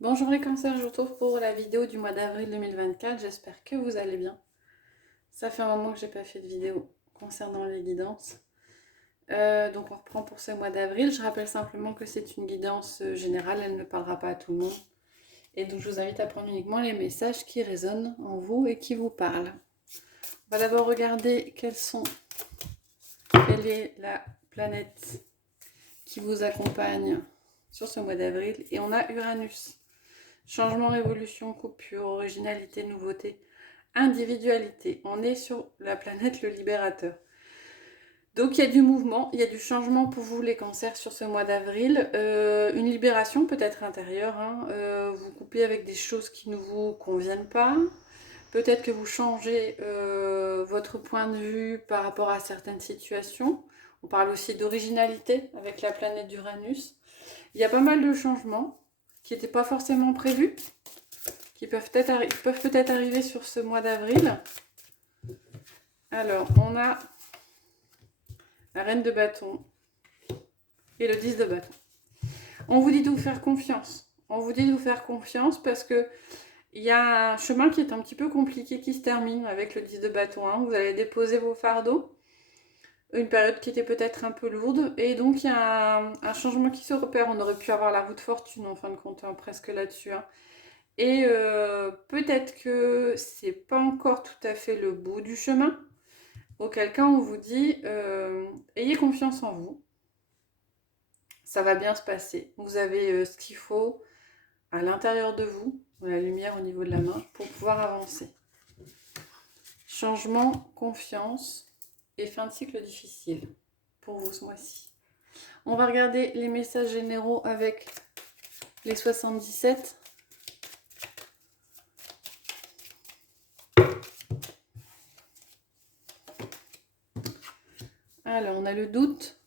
Bonjour les cancers, je vous retrouve pour la vidéo du mois d'avril 2024, j'espère que vous allez bien. Ça fait un moment que j'ai pas fait de vidéo concernant les guidances. Donc on reprend pour ce mois d'avril. Je rappelle simplement que c'est une guidance générale, elle ne parlera pas à tout le monde. Et donc je vous invite à prendre uniquement les messages qui résonnent en vous et qui vous parlent. On va d'abord regarder quelle est la planète qui vous accompagne sur ce mois d'avril. Et on a Uranus. Changement, révolution, coupure, originalité, nouveauté, individualité. On est sur la planète le libérateur. Donc il y a du mouvement, il y a du changement pour vous les cancers sur ce mois d'avril. Une libération peut-être intérieure. Vous coupez avec des choses qui ne vous conviennent pas. Peut-être que vous changez votre point de vue par rapport à certaines situations. On parle aussi d'originalité avec la planète d'Uranus. Il y a pas mal de changements qui n'étaient pas forcément prévus, qui peuvent peut-être arriver sur ce mois d'avril. Alors, on a la reine de bâton et le 10 de bâton. On vous dit de vous faire confiance. On vous dit de vous faire confiance parce que il y a un chemin qui est un petit peu compliqué qui se termine avec le 10 de bâton. Vous allez déposer vos fardeaux. Une période qui était peut-être un peu lourde. Et donc, il y a un changement qui se repère. On aurait pu avoir la roue de fortune en fin de compte, presque là-dessus. Et peut-être que c'est pas encore tout à fait le bout du chemin. Auquel cas, on vous dit, ayez confiance en vous. Ça va bien se passer. Vous avez ce qu'il faut à l'intérieur de vous, la lumière au niveau de la main, pour pouvoir avancer. Changement, confiance et fin de cycle difficile pour vous ce mois-ci. On va regarder les messages généraux avec les 77. Alors, on a le doute.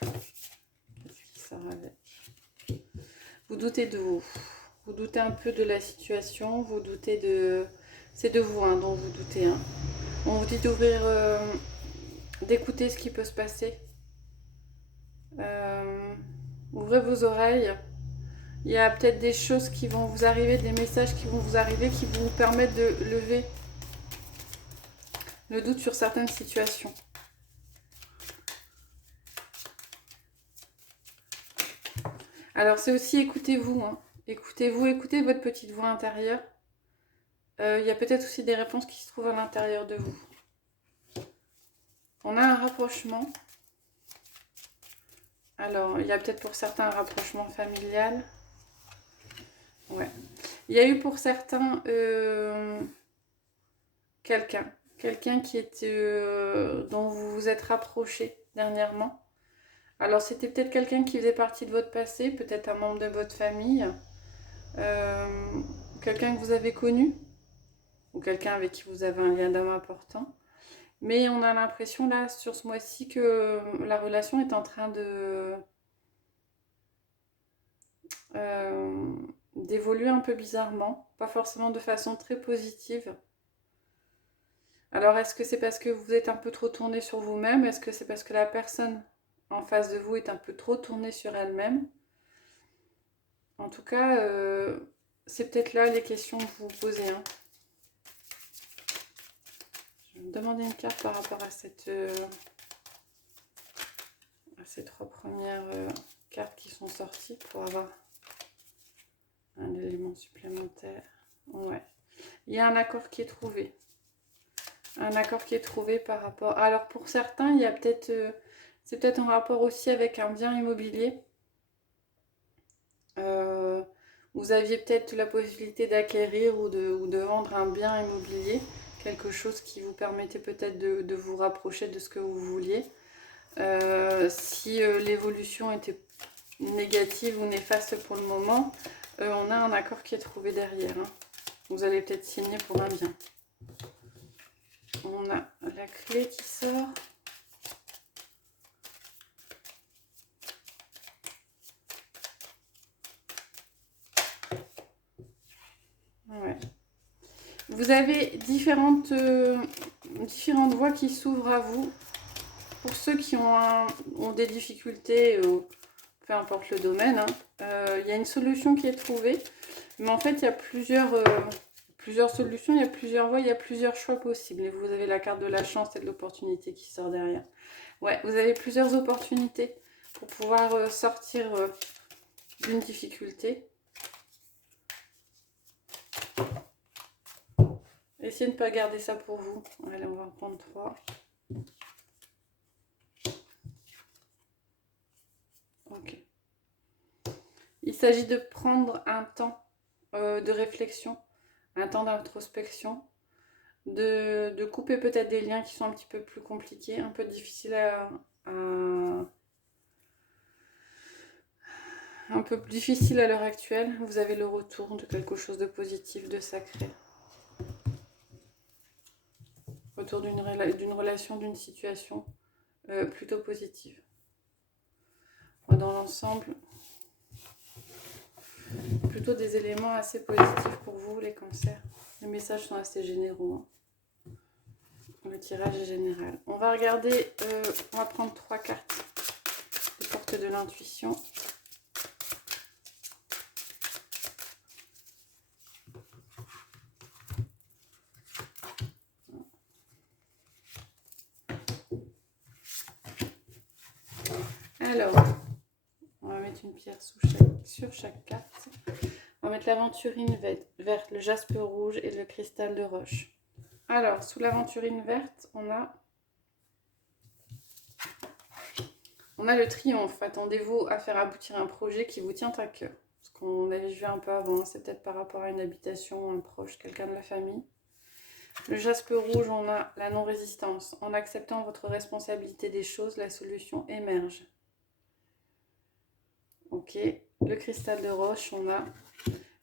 Qu'est-ce qui sort avec ? Vous doutez de vous. Vous doutez un peu de la situation. Vous doutez de... C'est de vous dont vous doutez. On vous dit d'ouvrir... d'écouter ce qui peut se passer. Ouvrez vos oreilles. Il y a peut-être des choses qui vont vous arriver, des messages qui vont vous arriver, qui vont vous permettre de lever le doute sur certaines situations. Alors c'est aussi écoutez-vous. Écoutez-vous, écoutez votre petite voix intérieure. Il y a peut-être aussi des réponses qui se trouvent à l'intérieur de vous. On a un rapprochement. Alors, il y a peut-être pour certains un rapprochement familial. Ouais. Il y a eu pour certains quelqu'un qui était dont vous vous êtes rapproché dernièrement. Alors c'était peut-être quelqu'un qui faisait partie de votre passé, peut-être un membre de votre famille, quelqu'un que vous avez connu, ou quelqu'un avec qui vous avez un lien d'âme important. Mais on a l'impression là, sur ce mois-ci, que la relation est en train d'évoluer un peu bizarrement, pas forcément de façon très positive. Alors est-ce que c'est parce que vous êtes un peu trop tourné sur vous-même? Est-ce que c'est parce que la personne en face de vous est un peu trop tournée sur elle-même? En tout cas, c'est peut-être là les questions que vous vous posez. Je vais me demander une carte par rapport à ces trois premières cartes qui sont sorties pour avoir un élément supplémentaire. Ouais. Il y a un accord qui est trouvé. Un accord qui est trouvé par rapport... Alors pour certains, il y a peut-être... c'est peut-être en rapport aussi avec un bien immobilier. Vous aviez peut-être la possibilité d'acquérir ou de vendre un bien immobilier, quelque chose qui vous permettait peut-être de vous rapprocher de ce que vous vouliez. Si l'évolution était négative ou néfaste pour le moment, on a un accord qui est trouvé derrière. Vous allez peut-être signer pour un bien. On a la clé qui sort. Ouais. Vous avez différentes voies qui s'ouvrent à vous. pour ceux qui ont des difficultés, peu importe le domaine, il y a une solution qui est trouvée. Mais en fait, il y a plusieurs solutions, il y a plusieurs voies, il y a plusieurs choix possibles. Et vous avez la carte de la chance et de l'opportunité qui sort derrière. Ouais, vous avez plusieurs opportunités pour pouvoir sortir d'une difficulté. Essayez de ne pas garder ça pour vous. Allez, on va en prendre 3. Ok. Il s'agit de prendre un temps de réflexion, un temps d'introspection, de couper peut-être des liens qui sont un petit peu plus compliqués, un peu difficiles un peu difficile à l'heure actuelle. Vous avez le retour de quelque chose de positif, de sacré. Retour d'une relation, d'une situation plutôt positive. Dans l'ensemble, plutôt des éléments assez positifs pour vous, les cancers. Les messages sont assez généraux. Le tirage est général. On va regarder, on va prendre 3 cartes des portes de l'intuition. Alors, on va mettre une pierre sur chaque carte. On va mettre l'aventurine verte, le jaspe rouge et le cristal de roche. Alors, sous l'aventurine verte, on a le triomphe. Attendez-vous à faire aboutir un projet qui vous tient à cœur. Ce qu'on avait vu un peu avant, c'est peut-être par rapport à une habitation, un proche, quelqu'un de la famille. Le jaspe rouge, on a la non-résistance. En acceptant votre responsabilité des choses, la solution émerge. Ok. Le cristal de roche, on a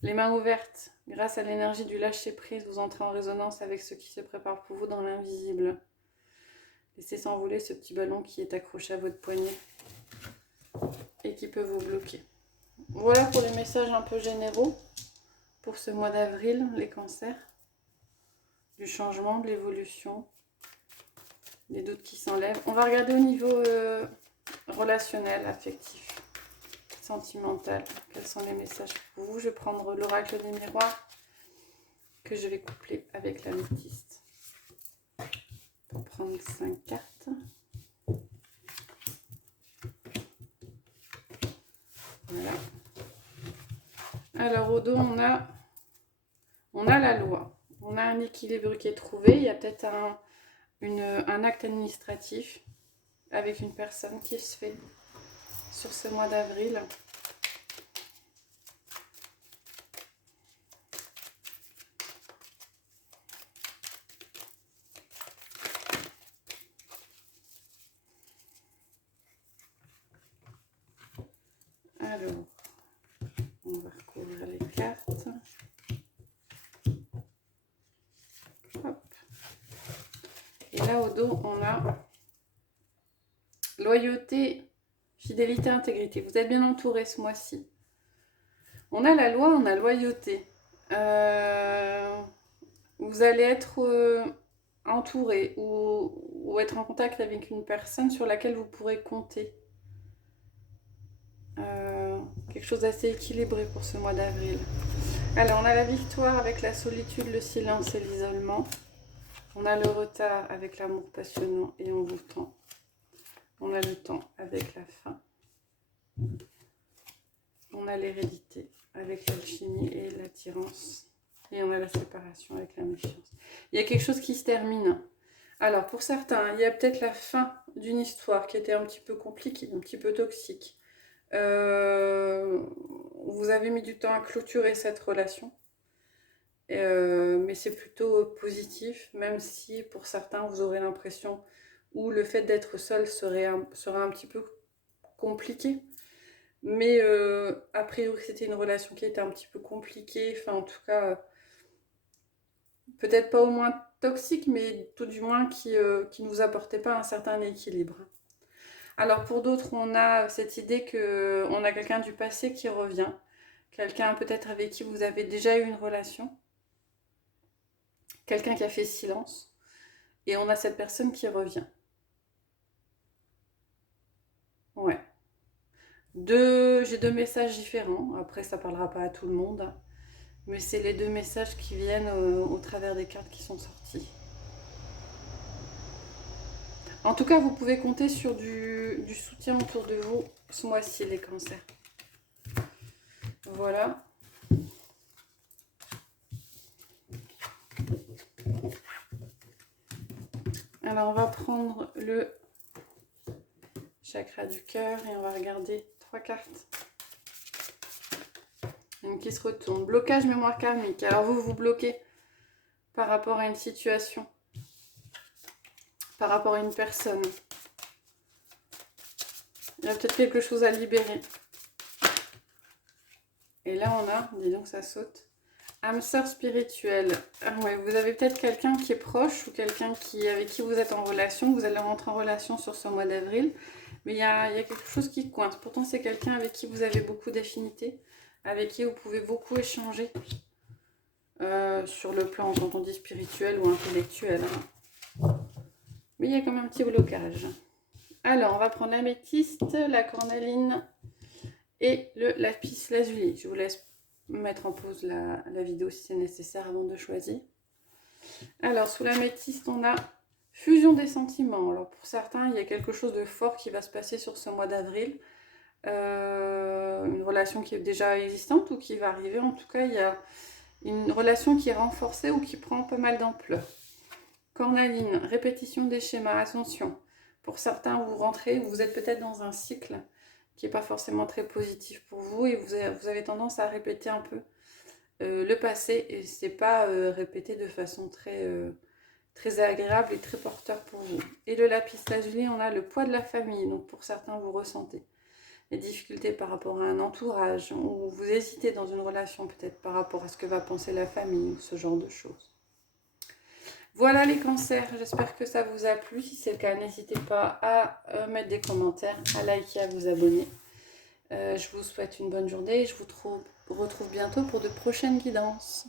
les mains ouvertes. Grâce à l'énergie du lâcher-prise, vous entrez en résonance avec ce qui se prépare pour vous dans l'invisible. Laissez s'envoler ce petit ballon qui est accroché à votre poignet et qui peut vous bloquer. Voilà pour les messages un peu généraux pour ce mois d'avril, les cancers. Du changement, de l'évolution, des doutes qui s'enlèvent. On va regarder au niveau relationnel, affectif, sentimental. Quels sont les messages pour vous? Je vais prendre l'oracle des miroirs que je vais coupler avec l'améthyste. Pour prendre 5 cartes. Voilà. Alors au dos, on a la loi. On a un équilibre qui est trouvé. Il y a peut-être un acte administratif avec une personne qui se fait sur ce mois d'avril. Alors, on va recouvrir les cartes. Hop. Et là, au dos, on a loyauté, fidélité, intégrité. Vous êtes bien entouré ce mois-ci. On a la loi, on a loyauté. Vous allez être entouré ou être en contact avec une personne sur laquelle vous pourrez compter. Quelque chose d'assez équilibré pour ce mois d'avril. Alors, on a la victoire avec la solitude, le silence et l'isolement. On a le retard avec l'amour passionnant et envoûtant. On a le temps avec la fin. On a l'hérédité avec l'alchimie et l'attirance. Et on a la séparation avec la méfiance. Il y a quelque chose qui se termine. Alors, pour certains, il y a peut-être la fin d'une histoire qui était un petit peu compliquée, un petit peu toxique. Vous avez mis du temps à clôturer cette relation. Mais c'est plutôt positif, même si pour certains, vous aurez l'impression où le fait d'être seul sera un petit peu compliqué. Mais a priori, c'était une relation qui était un petit peu compliquée. Enfin, en tout cas, peut-être pas au moins toxique, mais tout du moins qui ne vous apportait pas un certain équilibre. Alors pour d'autres, on a cette idée qu'on a quelqu'un du passé qui revient. Quelqu'un peut-être avec qui vous avez déjà eu une relation. Quelqu'un qui a fait silence. Et on a cette personne qui revient. J'ai deux messages différents. Après, ça parlera pas à tout le monde, hein. Mais c'est les deux messages qui viennent au travers des cartes qui sont sorties. En tout cas, vous pouvez compter sur du soutien autour de vous ce mois-ci, les cancers. Voilà. Alors, on va prendre le chakra du cœur et on va regarder 3 cartes. Une qui se retourne. Blocage mémoire karmique. Alors, vous vous bloquez par rapport à une situation, par rapport à une personne. Il y a peut-être quelque chose à libérer. Et là, on a, dis donc, ça saute. Âme sœur spirituelle. Ah ouais, vous avez peut-être quelqu'un qui est proche ou quelqu'un avec qui vous êtes en relation. Vous allez rentrer en relation sur ce mois d'avril. Mais il y a quelque chose qui coince. Pourtant, c'est quelqu'un avec qui vous avez beaucoup d'affinités, avec qui vous pouvez beaucoup échanger sur le plan, quand on dit spirituel ou intellectuel, hein. Mais il y a quand même un petit blocage. Alors, on va prendre l'améthyste, la cornaline et le lapis lazuli. Je vous laisse mettre en pause la vidéo si c'est nécessaire avant de choisir. Alors, sous l'améthyste, on a fusion des sentiments. Alors, pour certains, il y a quelque chose de fort qui va se passer sur ce mois d'avril. Une relation qui est déjà existante ou qui va arriver. En tout cas, il y a une relation qui est renforcée ou qui prend pas mal d'ampleur. Cornaline, répétition des schémas, ascension. Pour certains, vous rentrez, vous êtes peut-être dans un cycle qui n'est pas forcément très positif pour vous et vous avez tendance à répéter un peu le passé et c'est pas répété de façon très agréable et très porteur pour vous. Et le lapis lazuli, on a le poids de la famille, donc pour certains, vous ressentez les difficultés par rapport à un entourage ou vous hésitez dans une relation peut-être par rapport à ce que va penser la famille ou ce genre de choses. Voilà les cancers, j'espère que ça vous a plu. Si c'est le cas, n'hésitez pas à mettre des commentaires, à liker, à vous abonner. Je vous souhaite une bonne journée et je vous retrouve bientôt pour de prochaines guidances.